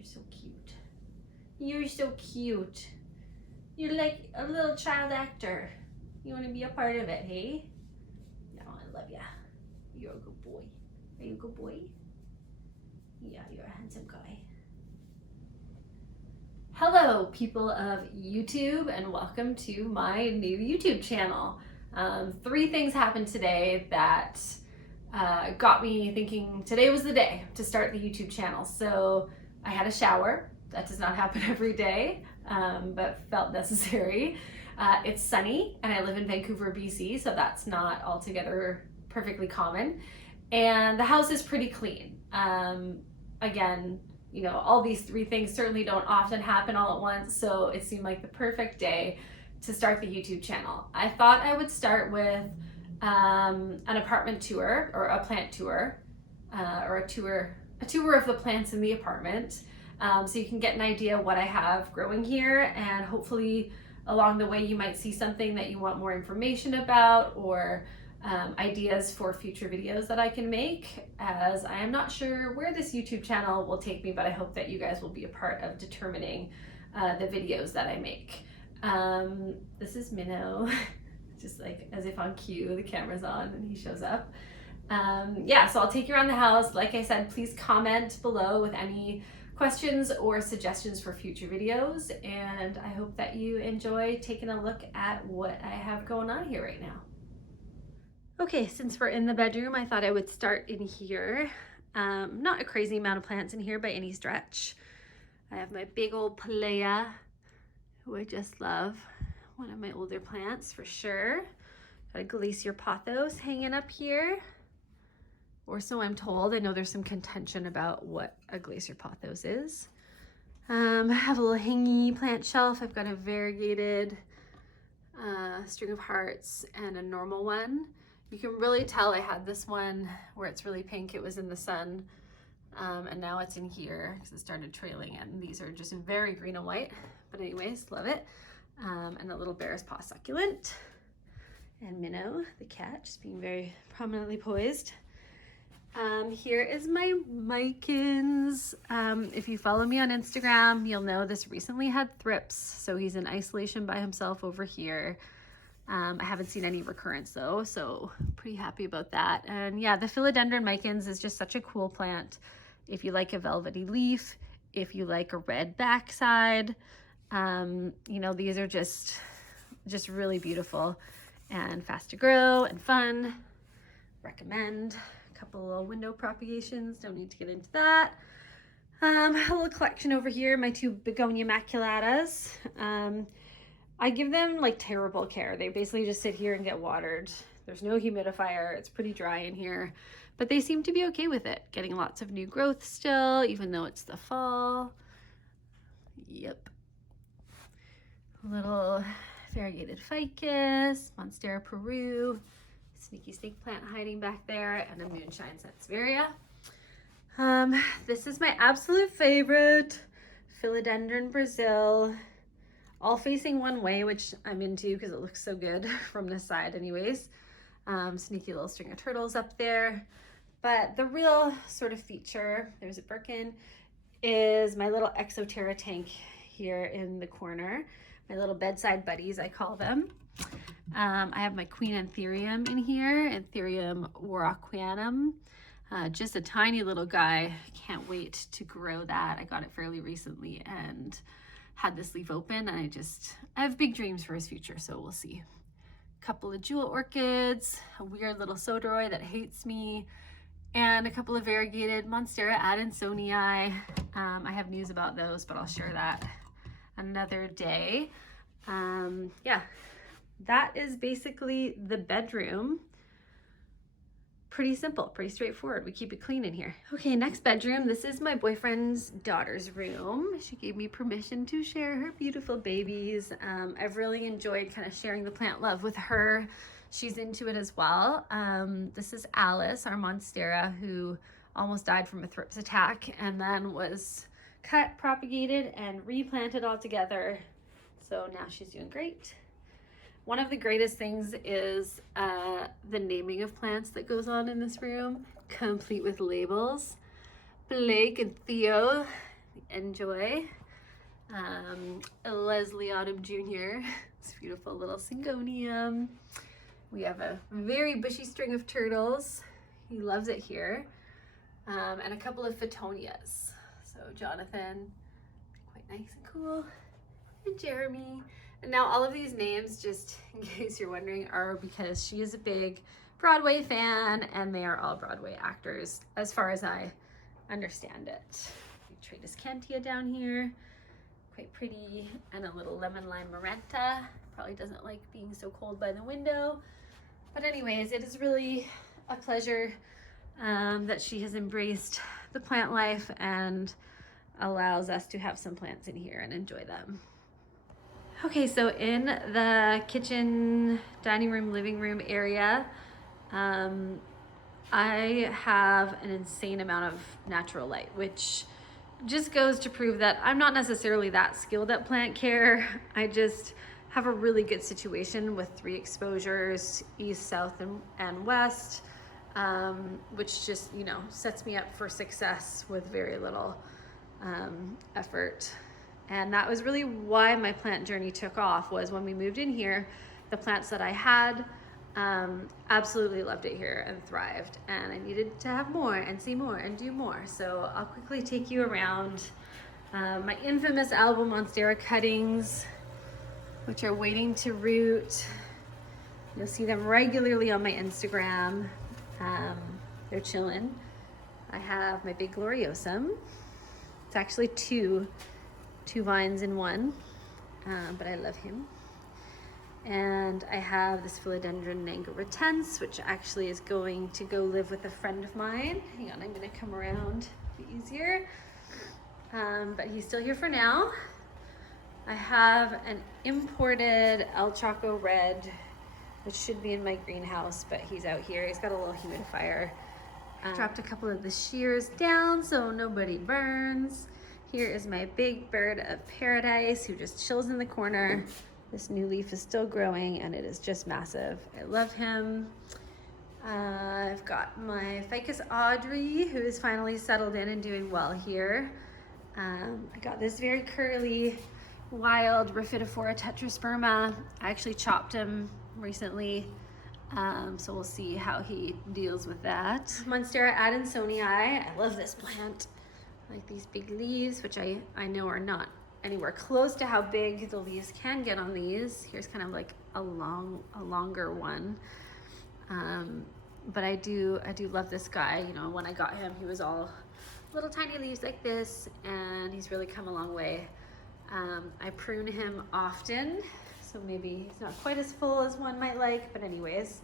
You're so cute. You're so cute. You're like a little child actor. You want to be a part of it, hey? No, I love ya. You're a good boy. Are you a good boy? Yeah, you're a handsome guy. Hello, people of YouTube, and welcome to my new YouTube channel. 3 things happened today that got me thinking today was the day to start the YouTube channel. So I had a shower. That does not happen every day, but felt necessary. It's sunny, and I live in Vancouver, BC, so that's not altogether perfectly common. And the house is pretty clean. Again, you know, all these 3 things certainly don't often happen all at once, so it seemed like the perfect day to start the YouTube channel. I thought I would start with an apartment tour, or a plant tour, or a tour of the plants in the apartment, so you can get an idea of what I have growing here, and hopefully along the way you might see something that you want more information about, or ideas for future videos that I can make, as I am not sure where this YouTube channel will take me, but I hope that you guys will be a part of determining the videos that I make. This is Minnow, just like as if on cue, the camera's on and he shows up. Yeah, so I'll take you around the house. Like I said, please comment below with any questions or suggestions for future videos, and I hope that you enjoy taking a look at what I have going on here right now. Okay, since we're in the bedroom, I thought I would start in here. Not a crazy amount of plants in here by any stretch. I have my big old Palea, who I just love. One of my older plants for sure. Got a Glacier pothos hanging up here. Or so I'm told. I know there's some contention about what a Glacier pothos is. I have a little hangy plant shelf. I've got a variegated string of hearts and a normal one. You can really tell I had this one where it's really pink. It was in the sun, and now it's in here because it started trailing, and these are just very green and white. But anyways, love it. And a little bear's paw succulent. And Minnow, the cat, just being very prominently poised. Here is my Micans. If you follow me on Instagram, you'll know this recently had thrips, so he's in isolation by himself over here. I haven't seen any recurrence though, so pretty happy about that. And yeah, the philodendron micans is just such a cool plant. If you like a velvety leaf, if you like a red backside, you know, these are just really beautiful and fast to grow and fun. Recommend. A couple little window propagations, don't need to get into that. A little collection over here, my 2 begonia maculatas. I give them like terrible care. They basically just sit here and get watered. There's no humidifier. It's pretty dry in here, but they seem to be okay with it. Getting lots of new growth still, even though it's the fall. Yep. A little variegated ficus, Monstera Peru, sneaky snake plant hiding back there, and a moonshine sansevieria. This is my absolute favorite, Philodendron Brazil. All facing one way, which I'm into because it looks so good from this side anyways. Sneaky little string of turtles up there. But the real sort of feature, there's a Birkin, is my little Exoterra tank here in the corner. My little bedside buddies, I call them. I have my Queen Anthurium in here, Anthurium warocquianum. Just a tiny little guy. Can't wait to grow that. I got it fairly recently and had this leaf open, and I have big dreams for his future, so we'll see. A couple of jewel orchids, a weird little Soderoy that hates me, and a couple of variegated Monstera adansonii. I have news about those, but I'll share that another day. Yeah, that is basically the bedroom. Pretty simple, pretty straightforward. We keep it clean in here. Okay, next bedroom. This is my boyfriend's daughter's room. She gave me permission to share her beautiful babies. I've really enjoyed kind of sharing the plant love with her. She's into it as well. This is Alice, our Monstera, who almost died from a thrips attack and then was cut, propagated, and replanted all together. So now she's doing great. One of the greatest things is the naming of plants that goes on in this room, complete with labels. Blake and Theo, the enjoy. Leslie Autumn Jr., this beautiful little syngonium. We have a very bushy string of turtles. He loves it here. And a couple of Phoetonias. So Jonathan, quite nice and cool. And Jeremy. And now all of these names, just in case you're wondering, are because she is a big Broadway fan and they are all Broadway actors as far as I understand it. Tratus Cantia down here, quite pretty, and a little lemon lime Marenta. Probably doesn't like being so cold by the window. But anyways, it is really a pleasure that she has embraced the plant life and allows us to have some plants in here and enjoy them. Okay, so in the kitchen, dining room, living room area, I have an insane amount of natural light, which just goes to prove that I'm not necessarily that skilled at plant care. I just have a really good situation with 3 exposures, east, south, and west, which just, you know, sets me up for success with very little effort. And that was really why my plant journey took off, was when we moved in here, the plants that I had, absolutely loved it here and thrived, and I needed to have more and see more and do more. So I'll quickly take you around my infamous album Monstera cuttings, which are waiting to root. You'll see them regularly on my Instagram. They're chilling. I have my big Gloriosum. It's actually two vines in one, but I love him. And I have this Philodendron Nangarotense, which actually is going to go live with a friend of mine. Hang on, I'm gonna come around, be easier. But he's still here for now. I have an imported El Chaco Red, which should be in my greenhouse, but he's out here. He's got a little humidifier. Dropped a couple of the shears down so nobody burns. Here is my big bird of paradise who just chills in the corner. This new leaf is still growing and it is just massive. I love him. I've got my Ficus Audrey, who is finally settled in and doing well here. I got this very curly wild Rhaphidophora tetrasperma. I actually chopped him recently, so we'll see how he deals with that. Monstera adansonii. I love this plant. I like these big leaves, which I know are not anywhere close to how big the leaves can get on these. Here's kind of like a longer one. But I do love this guy. You know, when I got him, he was all little tiny leaves like this, and he's really come a long way. I prune him often, so maybe he's not quite as full as one might like, but anyways.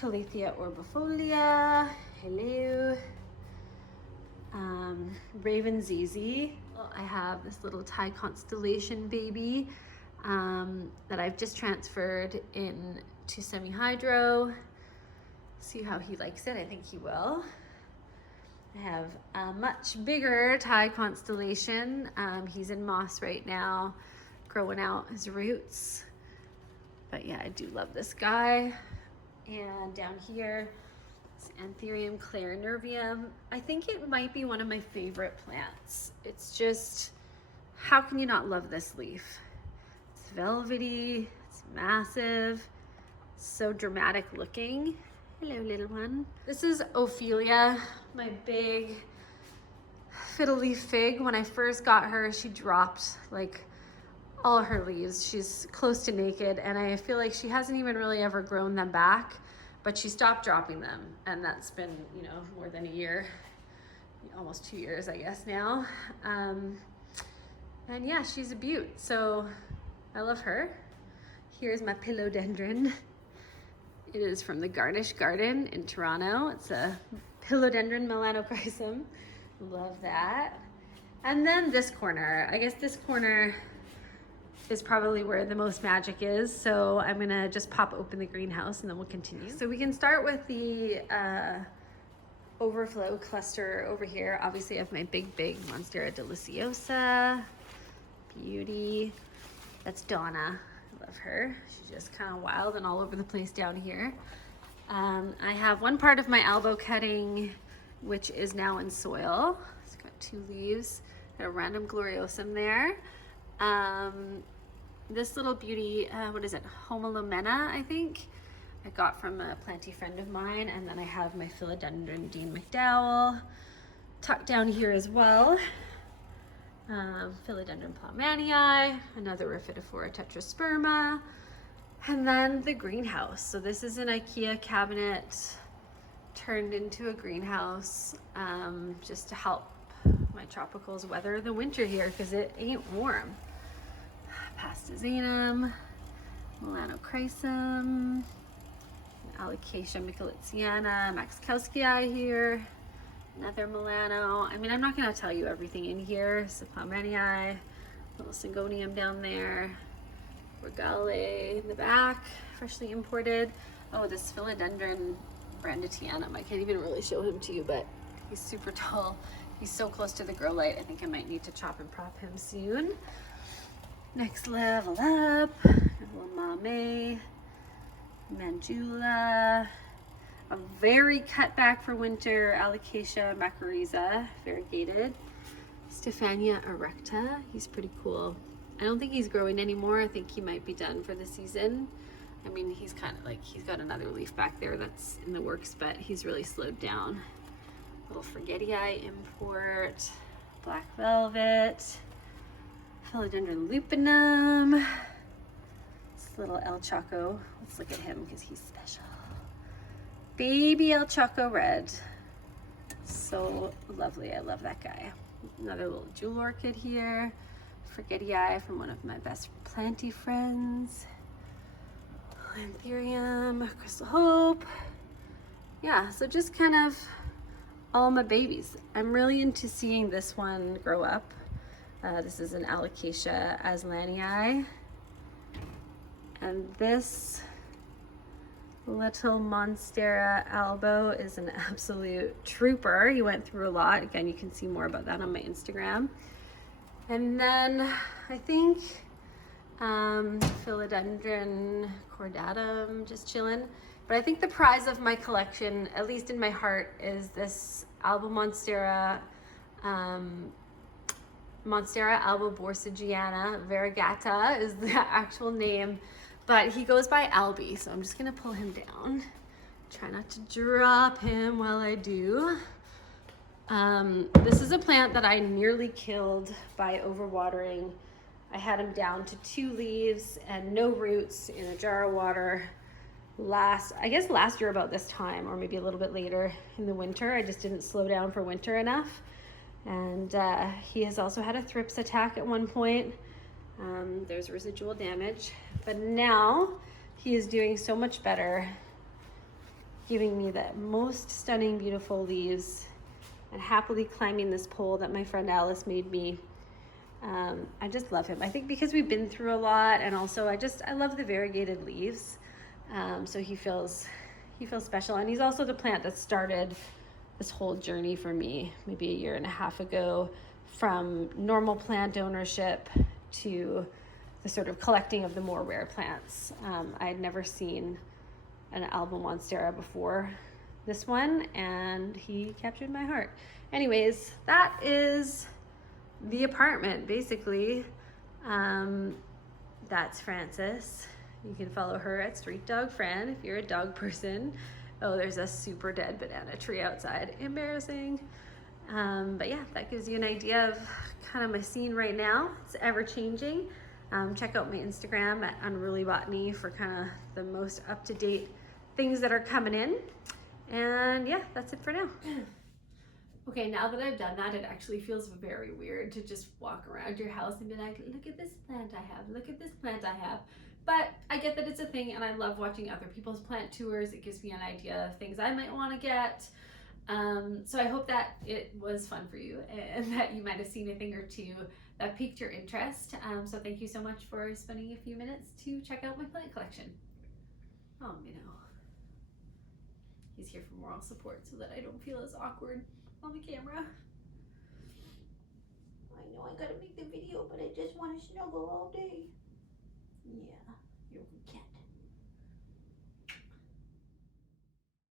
Calathea orbifolia, hello. Raven Zizi. I have this little Thai constellation baby that I've just transferred into semi-hydro. See how he likes it. I think he will. I have a much bigger Thai constellation. He's in moss right now, growing out his roots. But yeah, I do love this guy. And down here, it's Anthurium clarinervium. I think it might be one of my favorite plants. It's just, how can you not love this leaf? It's velvety, it's massive, so dramatic looking. Hello, little one. This is Ophelia, my big fiddle leaf fig. When I first got her, she dropped like all her leaves. She's close to naked, and I feel like she hasn't even really ever grown them back, but she stopped dropping them, and that's been, you know, more than a year, almost 2 years, I guess now. And yeah, she's a beaut, so I love her. Here's my Philodendron. It is from the Garnish Garden in Toronto. It's a Philodendron melanochrysum. Love that. And then this corner. I guess this corner is probably where the most magic is. So I'm gonna just pop open the greenhouse and then we'll continue. So we can start with the overflow cluster over here. Obviously I have my big Monstera deliciosa. Beauty. That's Donna. I love her. She's just kind of wild and all over the place down here. I have one part of my elbow cutting, which is now in soil. It's got 2 leaves. Got a random gloriosum there. This little beauty, what is it? Homolomena, I think. I got from a planty friend of mine. And then I have my philodendron Dean McDowell tucked down here as well. Philodendron Plowmanii, another Rhaphidophora tetrasperma, and then the greenhouse. So this is an IKEA cabinet turned into a greenhouse, just to help my tropicals weather the winter here because it ain't warm. Pastazanum, Melanochrysum, Alocasia michelitziana, Maxkowskii here, another Milano. I mean, I'm not going to tell you everything in here. Sapomanii, little Syngonium down there, Regale in the back, freshly imported. Oh, this Philodendron Branditianum. I can't even really show him to you, but he's super tall. He's so close to the grow light. I think I might need to chop and prop him soon. Next level up, little Mame, Mandula, a very cut back for winter Alocasia macrorrhiza, variegated. Stephania erecta, he's pretty cool. I don't think he's growing anymore. I think he might be done for the season. I mean, he's kind of like, he's got another leaf back there that's in the works, but he's really slowed down. Little Forgetii import, black velvet, Philodendron lupinum, this little El Chaco. Let's look at him because he's special. Baby El Chaco red. So lovely. I love that guy. Another little jewel orchid here. Forgetii from one of my best planty friends. Lanthurium, Crystal Hope. Yeah, so just kind of all my babies. I'm really into seeing this one grow up. This is an Alocasia aslanii. And this little Monstera albo is an absolute trooper. He went through a lot. Again, you can see more about that on my Instagram. And then I think Philodendron cordatum, just chilling. But I think the prize of my collection, at least in my heart, is this Alba Monstera, Monstera alboborsigiana variegata is the actual name, but he goes by Albie, so I'm just gonna pull him down. Try not to drop him while I do. This is a plant that I nearly killed by overwatering. I had him down to 2 leaves and no roots in a jar of water last year about this time, or maybe a little bit later in the winter. I just didn't slow down for winter enough. And he has also had a thrips attack at one point. There's residual damage, but now he is doing so much better, giving me the most stunning, beautiful leaves and happily climbing this pole that my friend Alice made me. I just love him. I think because we've been through a lot, and also I love the variegated leaves. So he feels special, and he's also the plant that started this whole journey for me maybe 1.5 years ago, from normal plant ownership to the sort of collecting of the more rare plants. I had never seen an Alba Monstera before this one, and he captured my heart. Anyways, that is the apartment basically. That's Frances. You can follow her at Street Dog Fran if you're a dog person. Oh, there's a super dead banana tree outside. Embarrassing. But yeah, that gives you an idea of kind of my scene right now. It's ever changing. Check out my Instagram at Unruly Botany for kind of the most up-to-date things that are coming in. And yeah, that's it for now. Okay, now that I've done that, it actually feels very weird to just walk around your house and be like, look at this plant I have, look at this plant I have. But I get that it's a thing, and I love watching other people's plant tours. It gives me an idea of things I might want to get. So I hope that it was fun for you and that you might have seen a thing or two that piqued your interest. So thank you so much for spending a few minutes to check out my plant collection. Oh, you know, he's here for moral support so that I don't feel as awkward on the camera. I know I gotta make the video, but I just want to snuggle all day. Yeah, you're a cat.